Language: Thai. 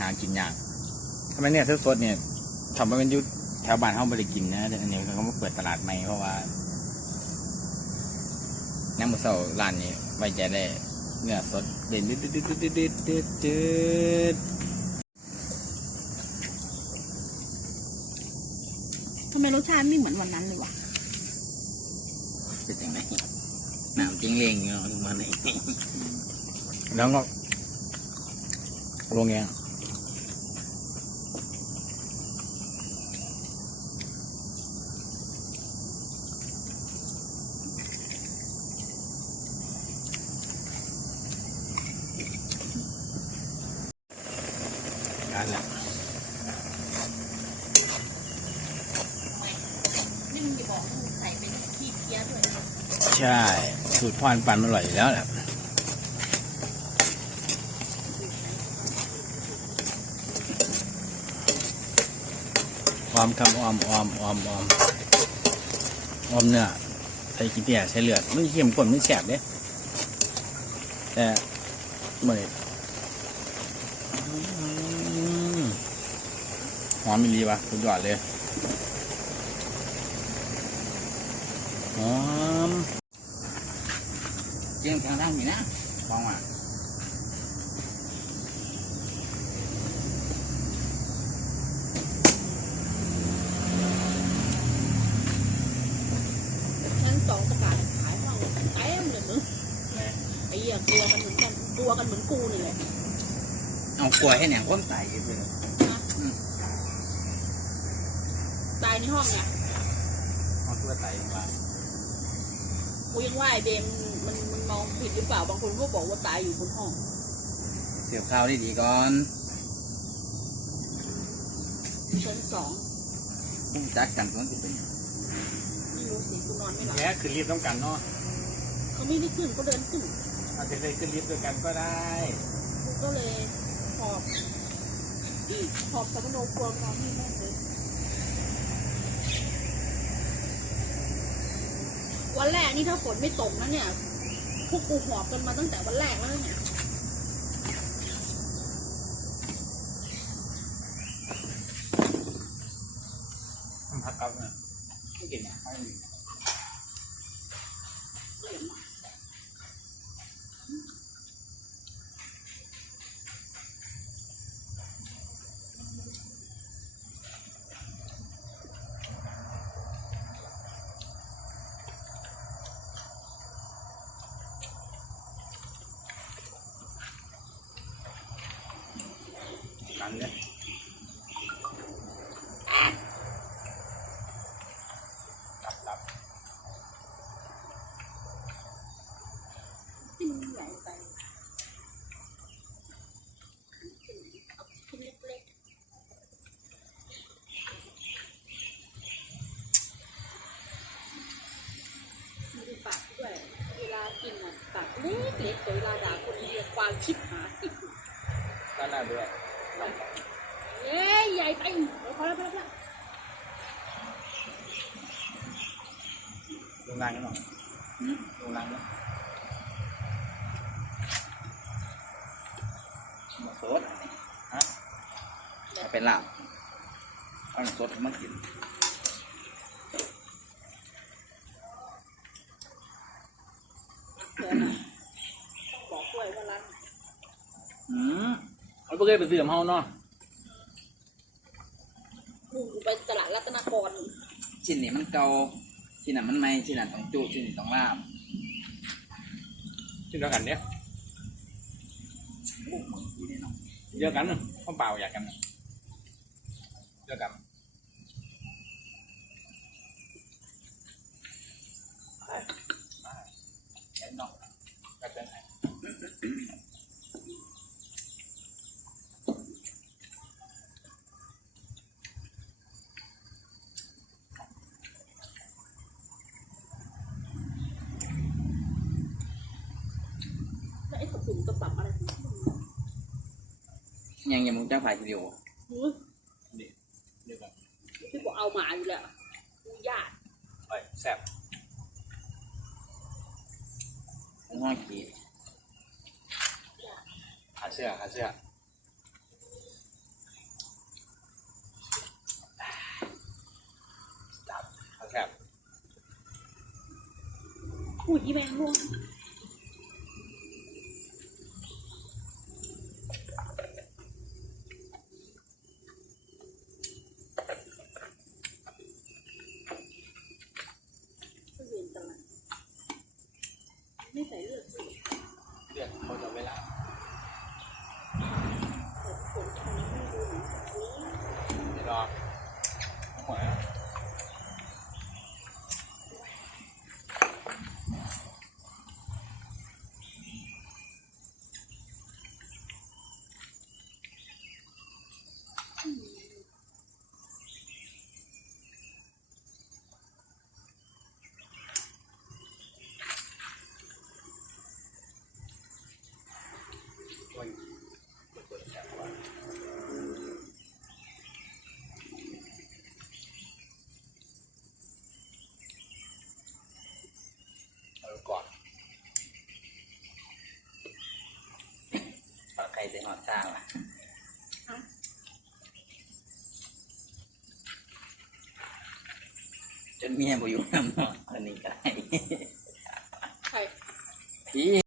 หากินยากทำไมเนี่ยสดๆเนี่ยทำมาเป็นยุแถวบ้านเขาไม่ได้กินนะแต่อันนี้เขามาเปิดตลาดใหม่เพราะว่าน้ำมันเสาร้านนี้ไว้ใจได้เนื้อสดเด่นดืดดืดดืดดืดดืดดืดดืดทำไมรสชาติไม่เหมือนวันนั้นเลยวะเป็นยังไงน้ำจิ้งเล้งเนาะทุกมันเลยแล้วก็ลงเงนั่ นแหละนี่ะใช่ สูตรพรปันอร่อยแล้วแหละออมคำออมออมออมออมออมเนื้อใส่กินเปียใส่เลือดมันเข้มข้นมันแสบเด้แต่เมื่อ หอมมิลีวะสุดยอดเลยหอมเจียงทางทางนี่นะลองมาชั้นสองประกาศขายห้องเต็มเลยมึงไอ้เหี้ยกลัวกันเหมือนกันกลัวกันเหมือนกูนี่แหละเอากล้วยให้แหนมข้นไตอีกเลย ตาย ในห้องเนี่ยเอากล้วยไตมากูยังว่าไอ้เบมมันมันมองผิดหรือเปล่าบางคนก็บอกว่าตายอยู่บนห้อง เสียบข้าวได้ดีก่อนชั้นสองพุ่งจักกันต้องจะเป็นไม่รู้สิกูนอนไม่หลับแย่คือรีบต้องกันเนาะเขาไม่ได้ขึ้นก็เดินขึ้นอาจจะเลยขึ้นรีบด้วยกันก็ได้กูก็เลยหอบหอบสัมโนครัวมานอนที่แม่งเลย วันแรกนี่ถ้าฝนไม่ตกนะเนี่ย พวกกูหอบกันมาตั้งแต่วันแรกแล้วเนี่ยทำพักกับเนี่ยไม่กินอะไม่มี กันเนี่ยหลับหลับที่มันใหญ่ไปชิ้นเล็กๆมีปากด้วยเวลากินอะปากเล็กๆแต่เวลาด่าคนเรียกความคิดหาติดด้านหน้าด้วย เอ้ยใหญ่ไปพอแล้วพอแล้วพอแล้วลงล่างกันหน่อยลงล่างเนาะมาสดฮะเอาเป็นลาบเอาสดมากินต้องบอกด้วยว่าร้านไหนอืมเอาไปเลยไปซื้อของเฮาเนาะ กูไปตลาดรัตนากรชิ้นนี้มันเก่าชิ้นนั้นมันใหม่ชิ้นนั้นต้องจุชิ้นนี้ต้องลาบชิ้นเดียวกันเนี่ยโอ้มึงสีนี่เนาะเดียวกันข้าวเปล่าอยากกันเดียวกัน ปรับอะไรยังยังมึงจ้างถ่ายวิดีโอหือเดี๋ยวก่อนที่กูเอาหมาอยู่แล้วกูญาติไปแซ่บง่ายงกี่หาเสื้อหาเสื้อจับหาแซ่บอุ้ยแมงมุม ใส่หอดซ่าว่ะจนเมียบ่อยู่น้ำหอดคนนี้ก็ได้ ใคร ผี